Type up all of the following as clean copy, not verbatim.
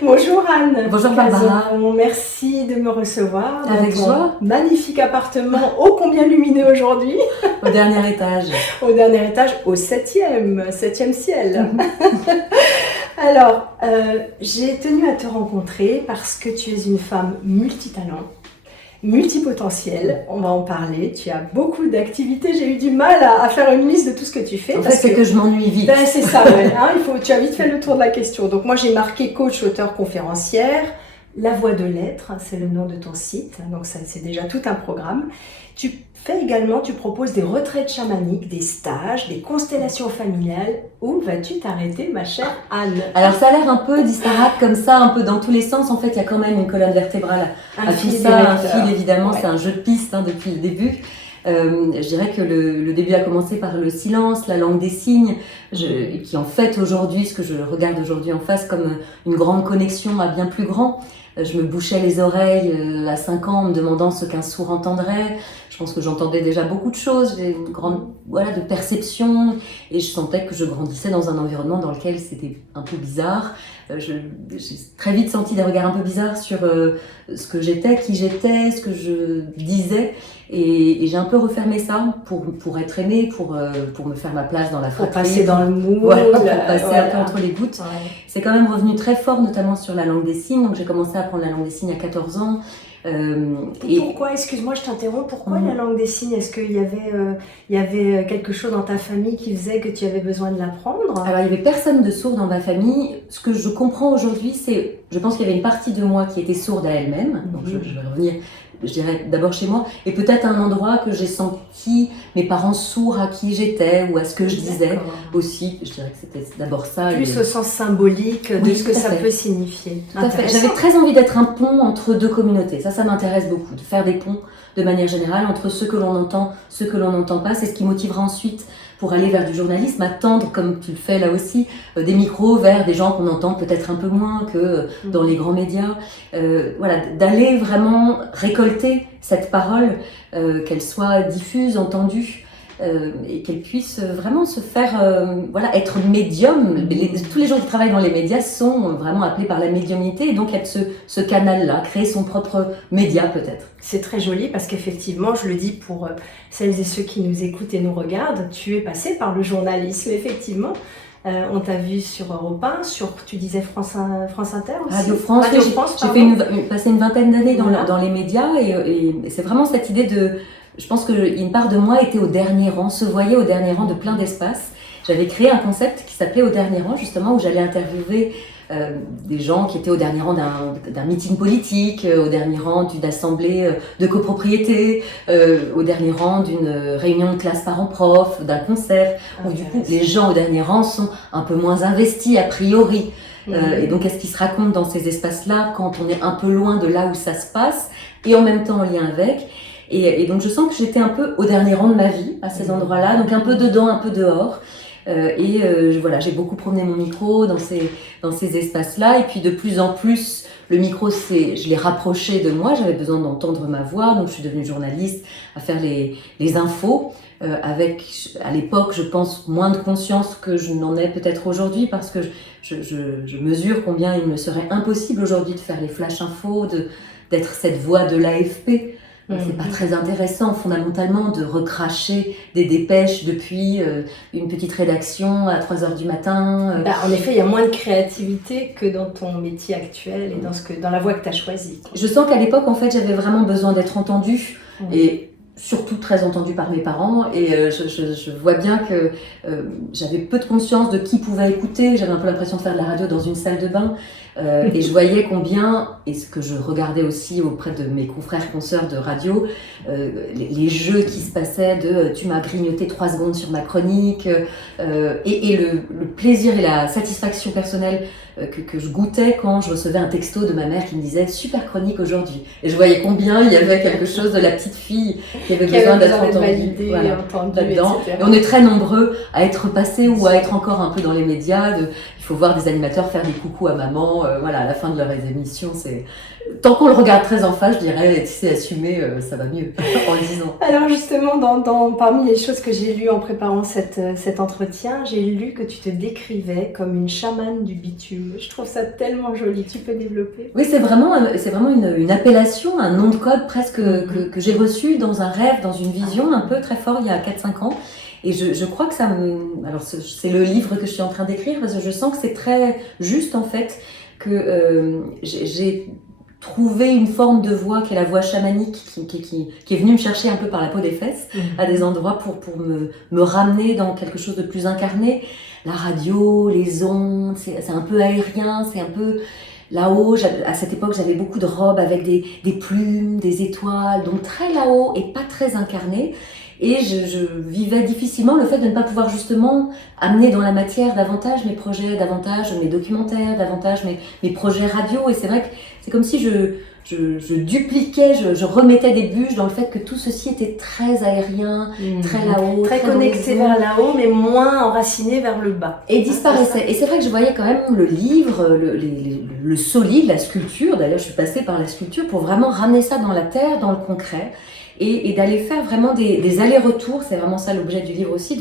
Bonjour Anne. Bonjour Barbara. Merci de me recevoir dans Avec ton joie. magnifique appartement ô combien lumineux aujourd'hui. Au dernier étage. Au dernier étage, au septième ciel. Alors, j'ai tenu à te rencontrer parce que tu es une femme multitalent, multipotentielle, on va en parler. Tu as beaucoup d'activités, j'ai eu du mal à faire une liste de tout ce que tu fais. En fait, c'est que je m'ennuie vite. Ben, c'est ça, ouais, hein, tu as vite fait le tour de la question. Donc moi j'ai marqué coach, auteur, conférencière. La Voix de l'être, c'est le nom de ton site, donc ça, c'est déjà tout un programme. Tu fais également, tu proposes des retraites chamaniques, des stages, des constellations familiales. Où vas-tu t'arrêter, ma chère Anne? Alors ça a l'air un peu disparate comme ça, un peu dans tous les sens. En fait, il y a quand même une colonne vertébrale à tout ça, un fil évidemment, ouais. C'est un jeu de pistes depuis le début. Je dirais que le début a commencé par le silence, la langue des signes, qui en fait aujourd'hui, ce que je regarde aujourd'hui en face comme une grande connexion à bien plus grand. Je me bouchais les oreilles à 5 ans en me demandant ce qu'un sourd entendrait. Je pense que j'entendais déjà beaucoup de choses, j'ai une grande de perception et je sentais que je grandissais dans un environnement dans lequel c'était un peu bizarre. J'ai très vite senti des regards un peu bizarres sur ce que j'étais, qui j'étais, ce que je disais. Et j'ai un peu refermé ça pour être aimée, pour me faire ma place dans la fratrie. Pour passer dans le moule. Voilà, pour passer un peu entre les gouttes. Ouais. C'est quand même revenu très fort, notamment sur la langue des signes. Donc j'ai commencé à apprendre la langue des signes à 14 ans. Pourquoi, excuse-moi, je t'interromps, pourquoi la langue des signes? Est-ce qu'il y avait quelque chose dans ta famille qui faisait que tu avais besoin de l'apprendre? Alors, il n'y avait personne de sourd dans ma famille. Ce que je comprends aujourd'hui, c'est, je pense qu'il y avait une partie de moi qui était sourde à elle-même. Donc, je vais revenir, je dirais, d'abord chez moi. Et peut-être un endroit que j'ai senti mes parents sourds à qui j'étais ou à ce que je disais aussi. Je dirais que c'était d'abord ça. Plus au sens symbolique de ce que ça peut signifier. Tout à fait. J'avais très envie d'être un pont entre deux communautés. Ça m'intéresse beaucoup, de faire des ponts de manière générale entre ceux que l'on entend, ceux que l'on n'entend pas. C'est ce qui motivera ensuite pour aller vers du journalisme, à tendre, comme tu le fais là aussi, des micros vers des gens qu'on entend peut-être un peu moins que dans les grands médias. D'aller vraiment récolter cette parole, qu'elle soit diffuse, entendue, et qu'elle puisse vraiment se faire, être médium. Tous les gens qui travaillent dans les médias sont vraiment appelés par la médiumnité et donc être ce canal-là, créer son propre média peut-être. C'est très joli parce qu'effectivement, je le dis pour celles et ceux qui nous écoutent et nous regardent, tu es passé par le journalisme, effectivement. On t'a vu sur Europe 1, tu disais France Inter aussi. Radio France, j'ai passé une vingtaine d'années dans les médias et c'est vraiment cette idée de... Je pense qu'une part de moi était au dernier rang, se voyait au dernier rang de plein d'espaces. J'avais créé un concept qui s'appelait Au dernier rang, justement, où j'allais interviewer des gens qui étaient au dernier rang d'un meeting politique, au dernier rang d'une assemblée de copropriété, au dernier rang d'une réunion de classe parents-prof, d'un concert. Où du coup, les gens au dernier rang sont un peu moins investis a priori. Et donc, qu'est-ce qui se raconte dans ces espaces-là quand on est un peu loin de là où ça se passe et en même temps en lien avec? Et donc je sens que j'étais un peu au dernier rang de ma vie à ces endroits-là, donc un peu dedans, un peu dehors. J'ai beaucoup promené mon micro dans ces espaces-là. Et puis de plus en plus, le micro, je l'ai rapproché de moi. J'avais besoin d'entendre ma voix, donc je suis devenue journaliste à faire les infos. Avec, à l'époque, je pense, moins de conscience que je n'en ai peut-être aujourd'hui parce que je mesure combien il me serait impossible aujourd'hui de faire les flash infos, d'être cette voix de l'AFP. C'est pas très intéressant fondamentalement de recracher des dépêches depuis une petite rédaction à 3h du matin. En effet, il y a moins de créativité que dans ton métier actuel et dans la voie que tu as choisie. Je sens qu'à l'époque, en fait, j'avais vraiment besoin d'être entendue et surtout très entendue par mes parents et je vois bien que j'avais peu de conscience de qui pouvait écouter. J'avais un peu l'impression de faire de la radio dans une salle de bain. Et je voyais combien, et ce que je regardais aussi auprès de mes confrères consoeurs de radio, les jeux qui se passaient de tu m'as grignoté 3 secondes sur ma chronique, et le plaisir et la satisfaction personnelle que je goûtais quand je recevais un texto de ma mère qui me disait super chronique aujourd'hui. Et je voyais combien il y avait quelque chose de la petite fille qui avait besoin d'être entendue là-dedans. Et on est très nombreux à être passés ou à être encore un peu dans les médias. Il faut voir des animateurs faire des coucous à maman, à la fin de leur émission. Tant qu'on le regarde très en face, je dirais, tu sais, assumer, ça va mieux en le disant. Alors justement, parmi les choses que j'ai lues en préparant cet entretien, j'ai lu que tu te décrivais comme une chamane du bitume. Je trouve ça tellement joli. Tu peux développer? Oui, c'est vraiment une appellation, un nom de code presque que j'ai reçu dans un rêve, dans une vision un peu très fort il y a 4-5 ans. Et je crois que ça me... Alors, c'est le livre que je suis en train d'écrire parce que je sens que c'est très juste en fait, que j'ai trouvé une forme de voix qui est la voix chamanique qui est venue me chercher un peu par la peau des fesses à des endroits pour me ramener dans quelque chose de plus incarné. La radio, les ondes, c'est un peu aérien, c'est un peu là-haut. À cette époque, j'avais beaucoup de robes avec des plumes, des étoiles, donc très là-haut et pas très incarné. Et je vivais difficilement le fait de ne pas pouvoir justement amener dans la matière davantage mes projets, davantage mes documentaires, davantage mes projets radio. Et c'est vrai que c'est comme si je dupliquais, je remettais des bûches dans le fait que tout ceci était très aérien, très là-haut. Très connecté vers là-haut, mais moins enraciné vers le bas. Et disparaissait. Et c'est vrai que je voyais quand même le livre, le solide, la sculpture. D'ailleurs, je suis passée par la sculpture pour vraiment ramener ça dans la terre, dans le concret. Et d'aller faire vraiment des allers-retours, c'est vraiment ça l'objet du livre aussi,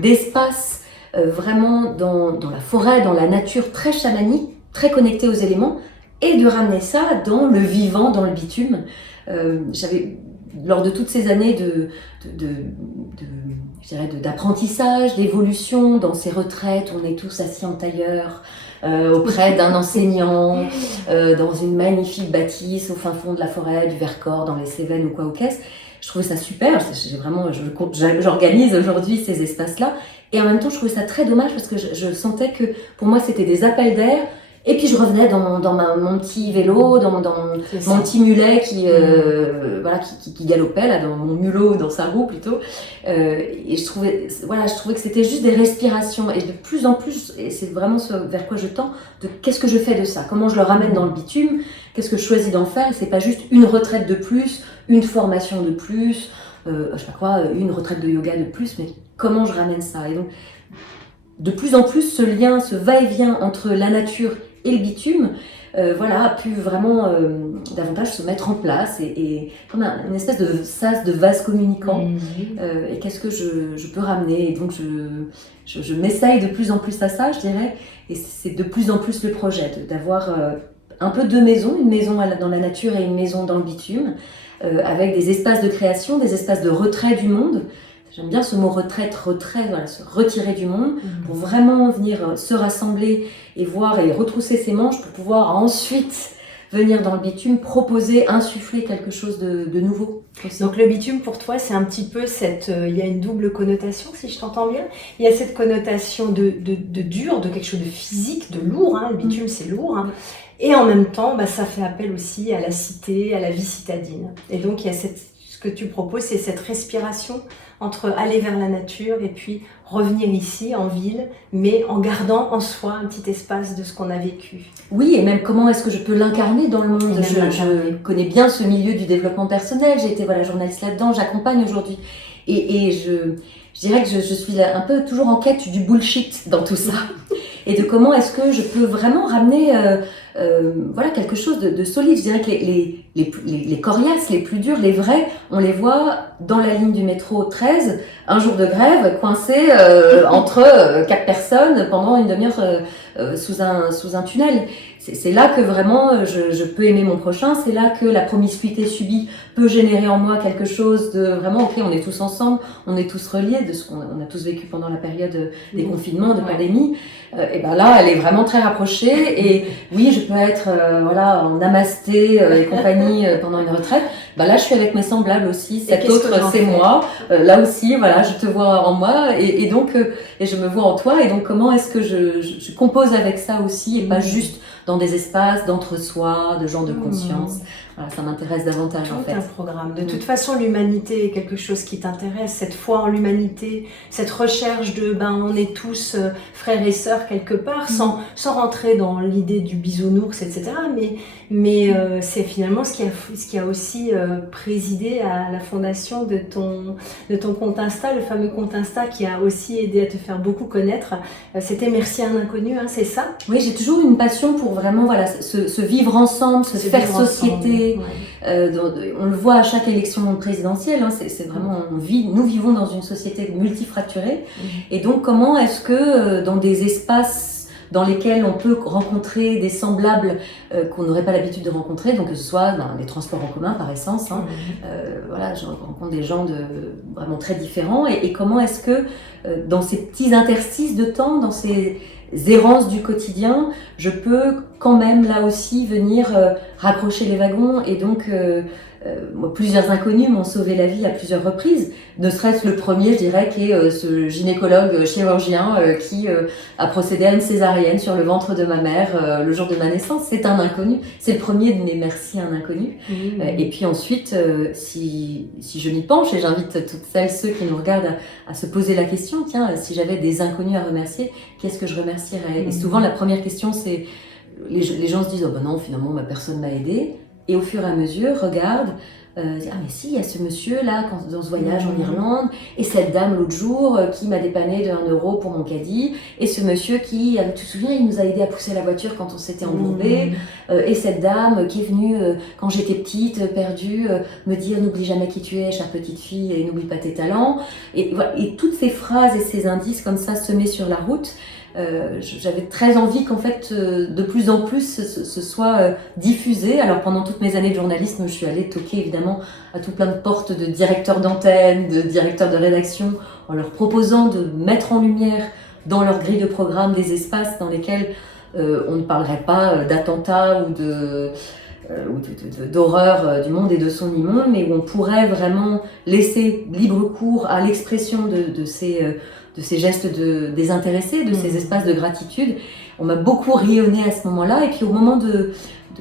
d'espace vraiment dans la forêt, dans la nature très chamanique, très connecté aux éléments, et de ramener ça dans le vivant, dans le bitume. J'avais, lors de toutes ces années d'apprentissage, d'évolution, dans ces retraites, on est tous assis en tailleur, auprès d'un enseignant, dans une magnifique bâtisse au fin fond de la forêt, du Vercors, dans les Cévennes ou quoi au Caisse. Je trouvais ça super, j'organise aujourd'hui ces espaces-là, et en même temps je trouvais ça très dommage parce que je sentais que pour moi c'était des appels d'air, et puis je revenais dans mon petit vélo, dans mon petit mulet qui galopait, là, dans mon mulot, dans sa roue plutôt. Et je trouvais que c'était juste des respirations. Et de plus en plus, et c'est vraiment ce vers quoi je tends, de qu'est-ce que je fais de ça? Comment je le ramène dans le bitume? Qu'est-ce que je choisis d'en faire? C'est pas juste une retraite de plus, une formation de plus, une retraite de yoga de plus, mais comment je ramène ça? Et donc, de plus en plus, ce lien, ce va-et-vient entre la nature et le bitume, a pu vraiment davantage se mettre en place et comme une espèce de sas de vase communicant. Et qu'est-ce que je peux ramener? Et donc je m'essaye de plus en plus à ça, je dirais, et c'est de plus en plus le projet d'avoir un peu deux maisons, une maison dans la nature et une maison dans le bitume, avec des espaces de création, des espaces de retrait du monde. J'aime bien ce mot retrait, se retirer du monde, pour vraiment venir se rassembler et voir et retrousser ses manches pour pouvoir ensuite venir dans le bitume, proposer, insuffler quelque chose de nouveau. Aussi. Donc le bitume pour toi c'est un petit peu il y a une double connotation si je t'entends bien. Il y a cette connotation de dur, de quelque chose de physique, de lourd, le bitume c'est lourd. Et en même temps ça fait appel aussi à la cité, à la vie citadine. Et donc il y a ce que tu proposes, c'est cette respiration entre aller vers la nature et puis revenir ici en ville, mais en gardant en soi un petit espace de ce qu'on a vécu. Oui, et même comment est-ce que je peux l'incarner dans le monde. Je connais bien ce milieu du développement personnel, j'ai été journaliste là-dedans, j'accompagne aujourd'hui. Et je dirais que je suis un peu toujours en quête du bullshit dans tout ça. Et de comment est-ce que je peux vraiment ramener quelque chose de solide. Je dirais que les coriaces, les plus durs, les vrais, on les voit dans la ligne du métro 13, un jour de grève, coincés entre 4 personnes pendant une demi-heure sous un tunnel. C'est là que vraiment je peux aimer mon prochain, c'est là que la promiscuité subie peut générer en moi quelque chose de vraiment, ok, on est tous ensemble, on est tous reliés, de ce qu'on a tous vécu pendant la période des confinements, de pandémie. Et là, elle est vraiment très rapprochée. Et oui, je peux être en namasté et compagnie pendant une retraite. Là, je suis avec mes semblables aussi. Cet autre, c'est moi. Là aussi, je te vois en moi et donc et je me vois en toi. Et donc, comment est-ce que je compose avec ça aussi et pas juste dans des espaces d'entre-soi, de gens de conscience. Ça m'intéresse davantage en fait. Tout un programme. De toute façon, l'humanité est quelque chose qui t'intéresse, cette foi en l'humanité, cette recherche de on est tous frères et sœurs quelque part, sans rentrer dans l'idée du bisounours, etc. Mais c'est finalement ce qui a aussi présidé à la fondation de ton compte Insta, le fameux compte Insta qui a aussi aidé à te faire beaucoup connaître. C'était Merci à un inconnu, c'est ça? Oui, j'ai toujours une passion pour vraiment se vivre ensemble, se faire société. On le voit à chaque élection présidentielle, c'est vraiment, nous vivons dans une société multifracturée. Et donc comment est-ce que dans des espaces dans lesquels on peut rencontrer des semblables qu'on n'aurait pas l'habitude de rencontrer, donc que ce soit dans les transports en commun par essence. Voilà, je rencontre des gens vraiment très différents. Et comment est-ce que dans ces petits interstices de temps, dans ces errances du quotidien, je peux quand même là aussi venir raccrocher les wagons. Et donc moi, plusieurs inconnus m'ont sauvé la vie à plusieurs reprises, ne serait-ce le premier, je dirais, qui est ce gynécologue chirurgien qui a procédé à une césarienne sur le ventre de ma mère le jour de ma naissance. C'est un inconnu, c'est le premier de mes merci à un inconnu. Et puis ensuite, si je m'y penche, et j'invite toutes celles, ceux qui nous regardent à se poser la question, tiens, si j'avais des inconnus à remercier, qu'est-ce que je remercierais? Et souvent la première question, c'est les gens se disent, oh ben non, finalement ma personne m'a aidé. Et au fur et à mesure, regarde, ah mais si, il y a ce monsieur là, dans ce voyage en Irlande, et cette dame l'autre jour qui m'a dépanné de 1 euro pour mon caddie, et ce monsieur qui, tu te souviens, il nous a aidé à pousser la voiture quand on s'était embourbé, et cette dame qui est venue, quand j'étais petite, perdue, me dire n'oublie jamais qui tu es, chère petite fille, et n'oublie pas tes talents. Et, voilà, et toutes ces phrases et ces indices comme ça semés sur la route, j'avais très envie qu'en fait de plus en plus ce soit diffusé. Alors pendant toutes mes années de journalisme, je suis allée toquer évidemment à tout plein de portes de directeurs d'antenne, de directeurs de rédaction, en leur proposant de mettre en lumière dans leur grille de programme des espaces dans lesquels on ne parlerait pas d'attentats ou d'horreur du monde et de son immonde, mais où on pourrait vraiment laisser libre cours à l'expression de ces gestes désintéressés, de ces espaces de gratitude. On m'a beaucoup rayonné à ce moment-là. Et puis au moment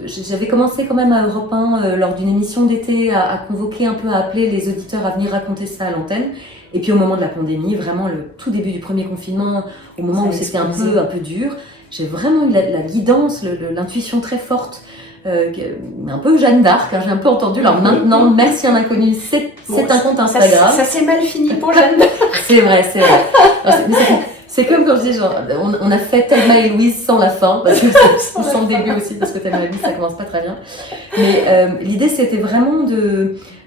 j'avais commencé quand même à Europe 1, lors d'une émission d'été, à convoquer un peu, à appeler les auditeurs à venir raconter ça à l'antenne. Et puis au moment de la pandémie, vraiment le tout début du premier confinement, au moment où c'était un peu dur, j'ai vraiment eu la guidance, l'intuition très forte, un peu Jeanne d'Arc, hein, j'ai un peu entendu. Alors maintenant, merci à un inconnu, c'est un compte Instagram. Ça s'est mal fini pour Jeanne d'Arc. C'est vrai. C'est comme quand je dis, genre, on a fait Thelma et Louise sans la fin, parce que sans le début aussi, parce que Thelma et Louise, ça commence pas très bien. Mais l'idée, c'était vraiment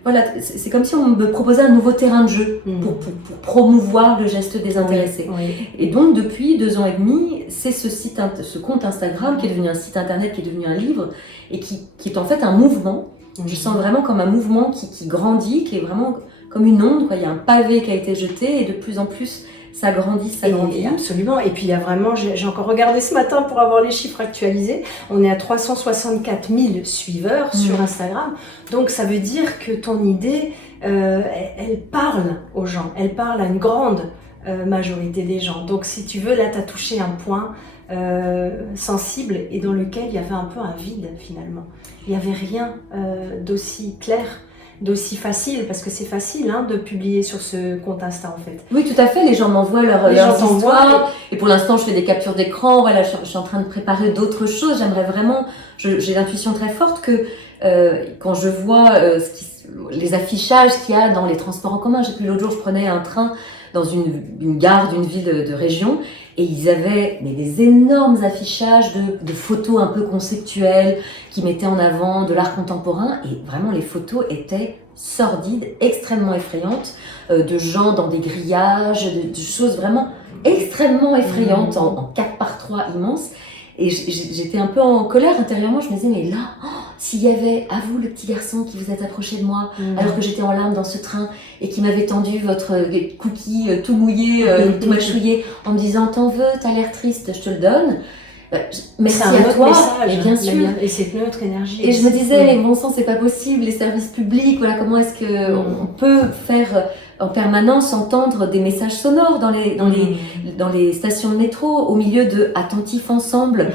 voilà, c'est comme si on me proposait un nouveau terrain de jeu pour promouvoir le geste désintéressé. Oui. Et donc, depuis 2 ans et demi, c'est ce compte Instagram qui est devenu un site internet, qui est devenu un livre, et qui est en fait un mouvement. Je sens vraiment comme un mouvement qui grandit, qui est vraiment comme une onde, quoi. Il y a un pavé qui a été jeté, et de plus en plus, ça grandit. Absolument. Et puis il y a vraiment, j'ai encore regardé ce matin pour avoir les chiffres actualisés, on est à 364 000 suiveurs sur Instagram. Donc ça veut dire que ton idée, elle parle aux gens, elle parle à une grande majorité des gens. Donc si tu veux, là tu as touché un point sensible et dans lequel il y avait un peu un vide finalement. Il n'y avait rien d'aussi clair, d'aussi facile, parce que c'est facile de publier sur ce compte Insta en fait. Oui, tout à fait, les gens m'envoient leurs histoires, et pour l'instant je fais des captures d'écran, voilà, je suis en train de préparer d'autres choses, j'aimerais vraiment, j'ai l'intuition très forte que quand je vois les affichages qu'il y a dans les transports en commun, l'autre jour je prenais un train dans une gare d'une ville de région, et ils avaient des énormes affichages de photos un peu conceptuelles qui mettaient en avant de l'art contemporain, et vraiment les photos étaient sordides, extrêmement effrayantes, de gens dans des grillages, de choses vraiment extrêmement effrayantes en 4x3 immenses. Et j'étais un peu en colère intérieurement, je me disais, mais là, s'il y avait, à vous, le petit garçon qui vous êtes approché de moi, alors que j'étais en larmes dans ce train, et qui m'avait tendu votre cookie tout mouillé, tout mâchouillé, en me disant, t'en veux, t'as l'air triste, je te le donne. Merci à toi, message, et bien sûr. Et c'est notre énergie. Et je me disais, mais bon sang, c'est pas possible, les services publics, voilà, comment est-ce qu'on peut faire en permanence entendre des messages sonores dans les stations de métro, au milieu de attentifs ensemble,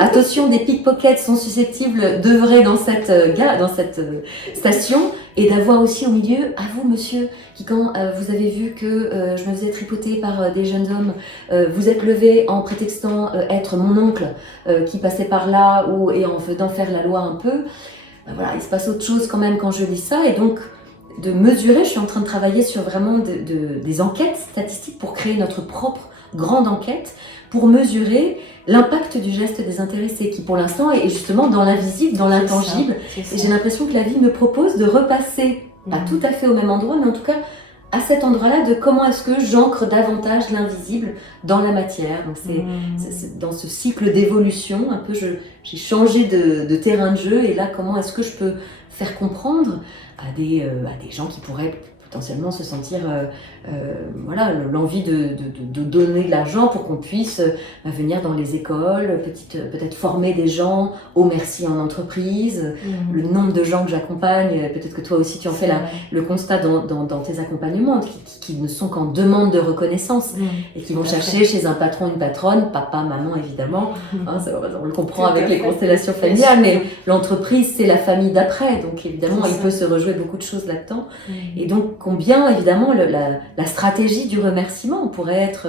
attention, des pickpockets sont susceptibles d'œuvrer dans cette station, et d'avoir aussi au milieu, à vous monsieur, qui quand vous avez vu que je me faisais tripoter par des jeunes hommes, vous êtes levé en prétextant être mon oncle qui passait par là, et en faisant faire la loi un peu, voilà, il se passe autre chose quand même quand je lis ça, et donc de mesurer, je suis en train de travailler sur vraiment des enquêtes statistiques pour créer notre propre grande enquête, pour mesurer l'impact du geste désintéressé, qui pour l'instant est justement dans l'invisible, dans l'intangible. Et j'ai l'impression que la vie me propose de repasser, pas tout à fait au même endroit, mais en tout cas à cet endroit-là de comment est-ce que j'ancre davantage l'invisible dans la matière. Donc c'est dans ce cycle d'évolution, un peu j'ai changé de terrain de jeu et là comment est-ce que je peux faire comprendre à des gens qui pourraient potentiellement se sentir voilà, l'envie de donner de l'argent pour qu'on puisse venir dans les écoles, peut-être former des gens au merci en entreprise. Le nombre de gens que j'accompagne, peut-être que toi aussi tu en fais le constat dans tes accompagnements, qui ne sont qu'en demande de reconnaissance et qui vont chercher chez un patron, une patronne, papa, maman évidemment, hein, ça, on le comprend avec les constellations familiales, mais l'entreprise c'est la famille d'après, donc évidemment il peut se rejouer beaucoup de choses là-dedans. Et donc combien évidemment la stratégie du remerciement pourrait être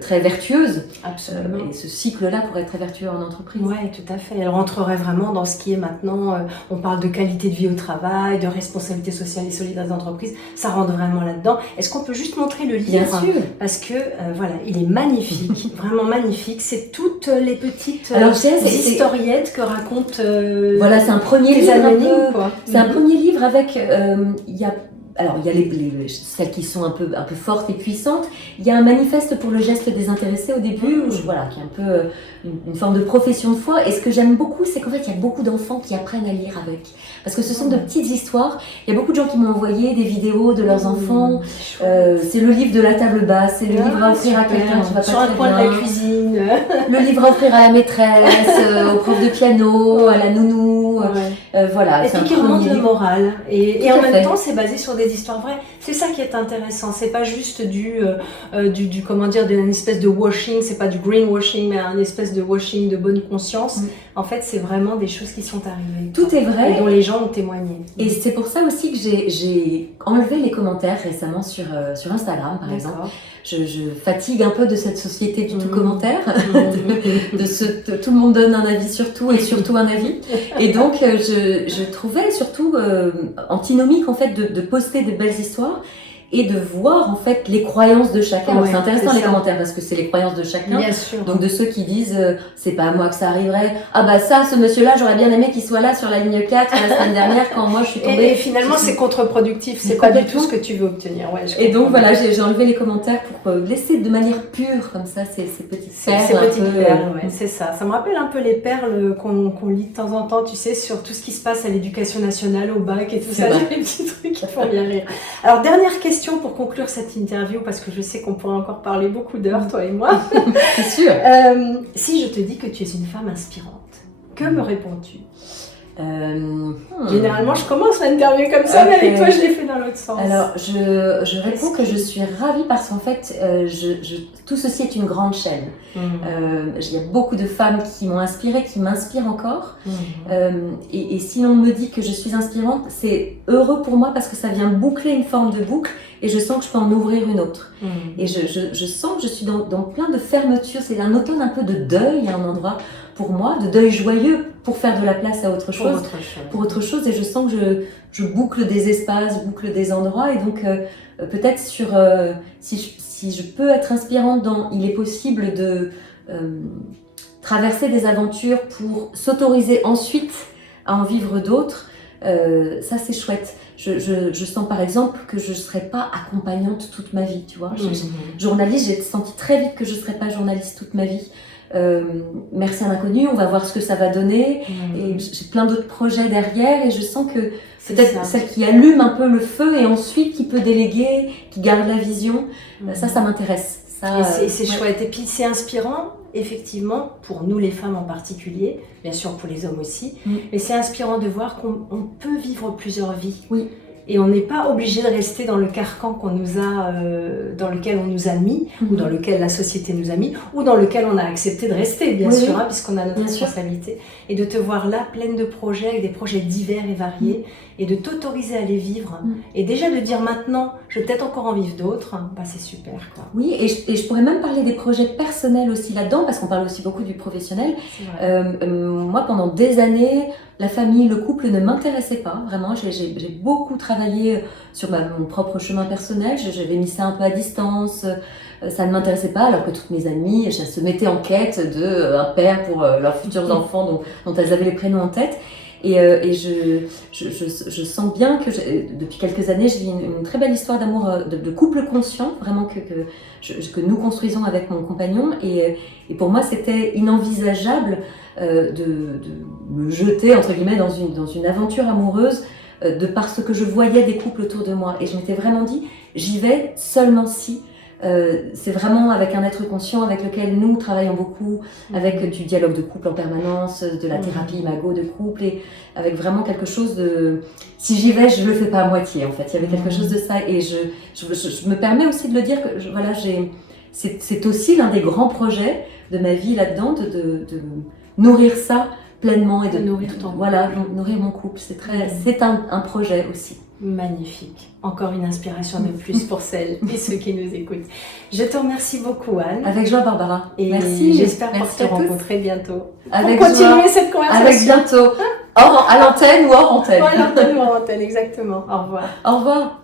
très vertueuse. Absolument. Et ce cycle-là pourrait être très vertueux en entreprise. Oui, tout à fait. Elle rentrerait vraiment dans ce qui est maintenant, on parle de qualité de vie au travail, de responsabilité sociale et solidaire des entreprises, ça rentre vraiment là-dedans. Est-ce qu'on peut juste montrer le livre? Bien sûr. Parce que, voilà, il est magnifique, vraiment magnifique. C'est toutes les petites historiettes que racontent voilà, c'est un premier livre anonymes, quoi. C'est un premier livre avec, il y a celles qui sont un peu fortes et puissantes. Il y a un manifeste pour le geste désintéressé au début, voilà, qui est un peu une forme de profession de foi. Et ce que j'aime beaucoup, c'est qu'en fait, il y a beaucoup d'enfants qui apprennent à lire avec. Parce que ce sont de petites histoires. Il y a beaucoup de gens qui m'ont envoyé des vidéos de leurs enfants. C'est le livre de la table basse, c'est le livre à offrir à quelqu'un qui va pas sur un coin de la cuisine. Le livre à offrir à la maîtresse, au prof de piano, à la nounou. Voilà. Et puis qui remonte le moral. Et en même temps, c'est basé sur des histoires vraies. C'est ça qui est intéressant. C'est pas juste du comment dire, d'une espèce de washing. C'est pas du greenwashing, mais un espèce de washing de bonne conscience. En fait, c'est vraiment des choses qui sont arrivées. Tout est vrai. Et dont les gens ont témoigné. Et c'est pour ça aussi que j'ai enlevé les commentaires récemment sur Instagram, par exemple. Je fatigue un peu de cette société du tout commentaire, tout le monde donne un avis sur tout et surtout un avis. Et donc, je trouvais surtout antinomique en fait de poster des belles histoires et de voir en fait les croyances de chacun. C'est intéressant les commentaires parce que c'est les croyances de chacun. Bien sûr. Donc de ceux qui disent c'est pas à moi que ça arriverait. Ah bah ça, ce monsieur-là, j'aurais bien aimé qu'il soit là sur la ligne 4 la semaine dernière quand moi je suis tombée. Et finalement c'est contre-productif, c'est pas du tout ce que tu veux obtenir. Et donc voilà, j'ai enlevé les commentaires pour laisser de manière pure comme ça ces petites perles. Ces petites perles, c'est ça. Ça me rappelle un peu les perles qu'on lit de temps en temps, tu sais, sur tout ce qui se passe à l'éducation nationale, au bac et tout ça, les petits trucs qui font bien rire. Alors dernière question pour conclure cette interview, parce que je sais qu'on pourrait encore parler beaucoup d'heures, toi et moi. C'est sûr. Si je te dis que tu es une femme inspirante, que me réponds-tu? Généralement, je commence l'interview comme ça, mais avec toi, je l'ai fait dans l'autre sens. Alors, je réponds que je suis ravie parce qu'en fait, tout ceci est une grande chaîne. Il y a beaucoup de femmes qui m'ont inspirée, qui m'inspirent encore. Et si l'on me dit que je suis inspirante, c'est heureux pour moi parce que ça vient boucler une forme de boucle et je sens que je peux en ouvrir une autre. Et je sens que je suis dans plein de fermeture. C'est un automne un peu de deuil à un endroit pour moi, de deuil joyeux pour faire de la place à autre chose. Pour autre chose. Et je sens que je boucle des espaces, boucle des endroits. Et donc, peut-être si je peux être inspirante dans il est possible de traverser des aventures pour s'autoriser ensuite à en vivre d'autres, ça c'est chouette. Je sens par exemple que je ne serai pas accompagnante toute ma vie, tu vois. Journaliste, j'ai senti très vite que je ne serai pas journaliste toute ma vie. Merci à l'inconnu, on va voir ce que ça va donner. Et j'ai plein d'autres projets derrière et je sens que peut-être celle qui allume un peu le feu et ensuite qui peut déléguer, qui garde la vision, ça m'intéresse. C'est chouette. Et puis c'est inspirant, effectivement, pour nous les femmes en particulier, bien sûr pour les hommes aussi, mais c'est inspirant de voir qu'on peut vivre plusieurs vies. Oui. Et on n'est pas obligé de rester dans le carcan dans lequel on nous a mis, ou dans lequel la société nous a mis, ou dans lequel on a accepté de rester, bien sûr, hein, puisqu'on a notre responsabilité. Et de te voir là, pleine de projets, avec des projets divers et variés, et de t'autoriser à les vivre. Et déjà de dire maintenant, je vais peut-être encore en vivre d'autres, bah c'est super, quoi. Oui, et je pourrais même parler des projets personnels aussi là-dedans, parce qu'on parle aussi beaucoup du professionnel. Moi, pendant des années, la famille, le couple ne m'intéressait pas, vraiment. J'ai beaucoup travaillé sur mon propre chemin personnel. J'avais mis ça un peu à distance. Ça ne m'intéressait pas, alors que toutes mes amies se mettaient en quête d'un père pour leurs futurs enfants dont elles avaient les prénoms en tête. Et je sens bien que depuis quelques années, je vis une très belle histoire d'amour, de couple conscient, vraiment que nous construisons avec mon compagnon. Et pour moi, c'était inenvisageable de me jeter, entre guillemets, dans une aventure amoureuse de parce que je voyais des couples autour de moi. Et je m'étais vraiment dit, j'y vais seulement si c'est vraiment avec un être conscient avec lequel nous travaillons beaucoup, avec du dialogue de couple en permanence, de la thérapie imago de couple, et avec vraiment quelque chose de... Si j'y vais, je le fais pas à moitié en fait. Il y avait quelque chose de ça, et je me permets aussi de le dire que c'est aussi l'un des grands projets de ma vie là-dedans, de nourrir ça pleinement et de nourrir nourrir mon couple. C'est un projet aussi. Magnifique. Encore une inspiration de plus pour celles et ceux qui nous écoutent. Je te remercie beaucoup, Anne. Avec joie, Barbara. Et merci. J'espère pouvoir te rencontrer bientôt. Avec pour continuer joie. Cette conversation. Avec bientôt. À l'antenne ou hors antenne. À l'antenne ou hors antenne, exactement. Au revoir. Au revoir.